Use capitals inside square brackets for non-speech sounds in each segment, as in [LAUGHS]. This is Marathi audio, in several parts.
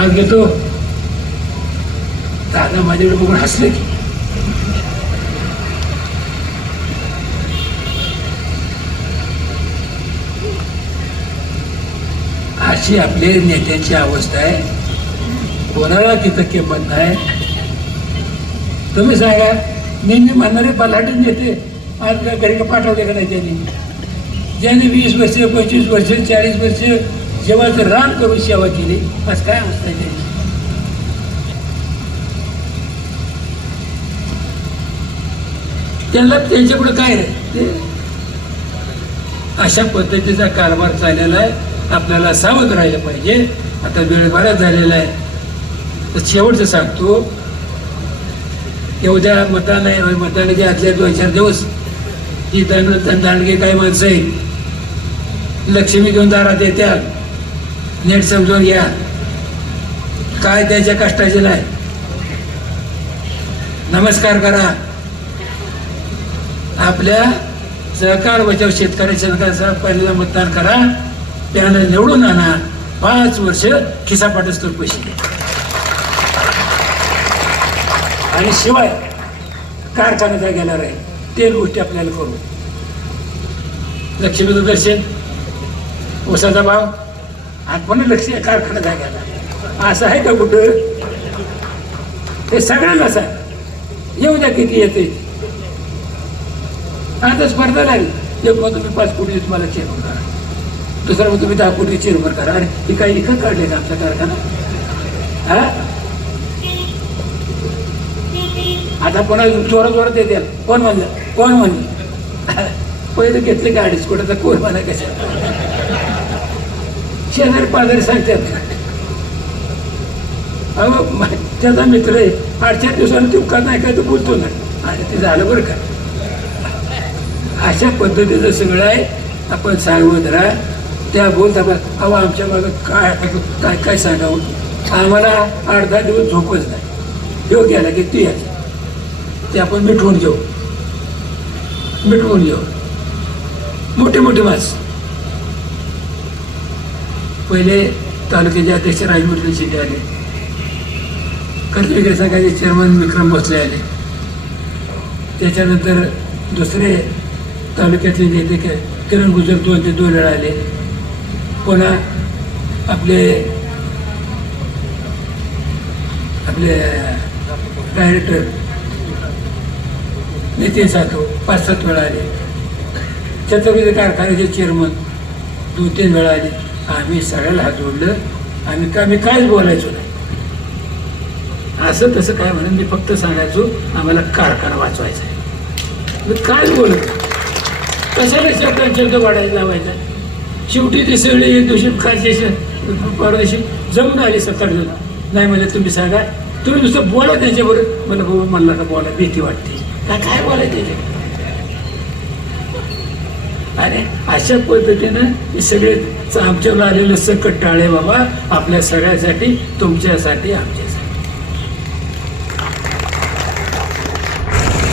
आज घेतो दादा माझ्याकडे बघून हसले की. अशी आपली नेत्याची अवस्था आहे. कोणाला तिथं किंमत नाही. तुम्ही सांगा नेहमी म्हणणारे बलाढ्य नेते आज काय घरी का पाठवले का नाही त्यांनी? ज्यांनी वीस वर्ष पंचवीस वर्ष चाळीस वर्ष जेव्हाचं रान करून सेवा केली आज काय अवस्था आहे त्यांची? त्यांना त्यांच्यापुढे काय नाही ते अशा पद्धतीचा कारभार चाललेला आहे. आपल्याला सावध राहिलं पाहिजे. आता वेळ बराच झालेला आहे. तर शेवटचं सांगतो. एवढ्या मताने मताने जे आदल्या दोन चार दिवस ही दांडगे काय माणसं आहे लक्ष्मी घेऊन दारात येत्या नीट समजून घ्या. काय त्याच्या कष्टाचे नाही. नमस्कार करा. आपल्या सहकार बचाव शेतकरी संघाचा पहिल्यांदा मतदान करा. त्यानं निवडून आणा. पाच वर्ष खिसापाटच तर पैसे द्या. आणि शिवाय कारखान्याचा गेला आहे ते गोष्टी आपल्याला करू. लक्ष्मीचं दर्शन उसाचा भाव. आपण लक्ष कारखाना गेला असं आहे का कुठं? ते सगळ्यांनाच आहे येऊ द्या किती येते. आता स्पर्धा लागली. एक मग तुम्ही पाच कोटी तुम्हाला चेअरमन करा. दुसरा मग तुम्ही दहा कोटी चेअरमन करा. आणि ही काही इकत काढले का आमचा कारखाना हा? आता पुन्हा जोरात जोरात येते. कोण म्हणलं? कोण म्हणलं? [LAUGHS] पहिले घेतले का अडीच कोटाचा कोण म्हणा कशा शेजारी पाजारी सांगतात. अहो त्याचा मित्र आहे. आठ चार दिवसांनी तू का नाही काय तो बोलतो ना. आणि ते झालं बरं का. अशा पद्धतीचं सगळं आहे. आपण सावध राहा. त्या बोलता पण अहो आमच्या मागं काय काय काय सांगावं? आम्हाला आठ दहा दिवस झोपच नाही. ह्यो गेला की ती यायची. ते आपण मिटवून घेऊ. मिटवून घेऊ. मोठे मोठे मास पहिले तालुक्याचे अध्यक्ष राजमुद्रे शिंदे आले. कर्तव्य संघाचे चेअरमन विक्रम भोसले आले. त्याच्यानंतर दुसरे तालुक्यातले नेते किरण गुजर दोन ते दोन वेळा आले. पुन्हा आपले आपले डायरेक्टर नितीन सातव पाच सात वेळा आले. छत्रपती कारखान्याचे चेअरमन दोन तीन वेळा आले. आम्ही सगळ्याला हात जोडलं. आम्ही का आम्ही काहीच बोलायचो नाही. असं तसं काय म्हणून मी फक्त सांगायचो आम्हाला कारखाना वाचवायचा आहे. मी काय बोलत कशाला शब्दांत शब्द वाढायला लावायचा? शेवटी ते सगळे एक दिवशी खालचे परदेशी जमून आले सत्तर जण नाही म्हणजे तुम्ही सांगा तुम्ही नुसतं बोला त्यांच्याबरोबर. मला बाबा मला का बोला भीती वाटते. काय काय बोलायचं त्याच्या आणि अशा पद्धतीनं हे सगळे आमच्यावर आलेलं संकट टाळे बाबा. आपल्या सगळ्यासाठी तुमच्यासाठी आमच्यासाठी.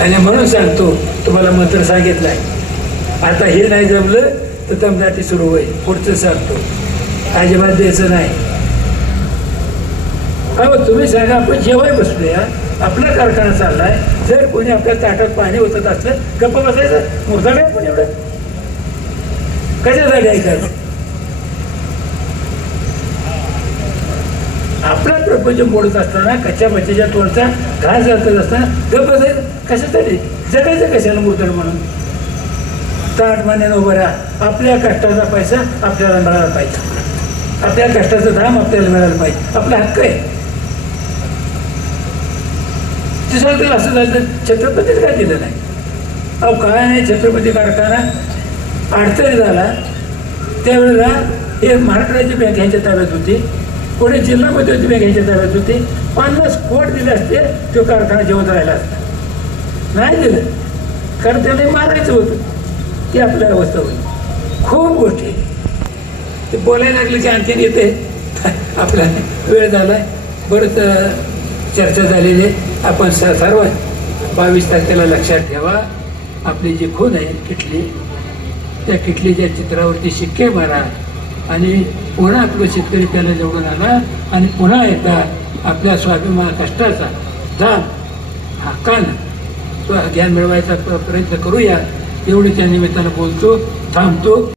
आणि म्हणून सांगतो तुम्हाला मंत्र सांगितलं आहे आता हे नाही जमलं तर तमदाटी सुरू होईल. पुढचं सांगतो. अजिबात द्यायचं नाही. अहो तुम्ही सांगा आपण जेवाय बसलो या आपला कारखाना चाललाय. जर कोणी आपल्या ताटात पाणी होतत असलं गप्प बसायचं. मुरगा नाही पण एवढं. कशासाठी ऐकायचं? आपला प्रपंच मोडत असताना कच्च्या बच्च्याच्या तोंडचा घास घालत असताना गप असेल कशासाठी? जगायचं कशाला मुर्दड म्हणून? ताट मान्यानं उभं राहा. आपल्या कष्टाचा पैसा आपल्याला मिळाला पाहिजे. आपल्या कष्टाचं धाम आपल्याला मिळालं पाहिजे. आपला हक्क आहे. तिसरं तर असं झालं छत्रपतीच काय दिलं नाही? अहो काय नाही छत्रपती कारखाना अडचणी झाला त्यावेळेला हे महाराष्ट्राची बँक ह्यांच्या ताब्यात होती. पुणे जिल्हा मध्यवर्ती बँक ह्यांच्या ताब्यात होती. पन्नास कोट दिले असते तो कारखाना जेवत राहिला असता. नाही दिलं. कारण त्याला मारायचं होतं. ती आपल्या अवस्था होईल खूप गोष्टी. ते बोलायला लागलं की आणखीन येते. आपला वेळ झाला बरंच चर्चा झालेली आहे. आपण स सर्व बावीस तारखेला लक्षात ठेवा. आपली जी खून आहे किटली त्या किटलीच्या चित्रावरती शिक्के मारा आणि पुन्हा आपलं शेतकरी त्याला निवडून आला आणि पुन्हा एकदा आपल्या स्वाभिमान कष्टाचा दाम हक्कानं तो ज्ञान मिळवायचा प्रयत्न करूया. एवढी त्या निमित्तानं बोलतो थांबतो.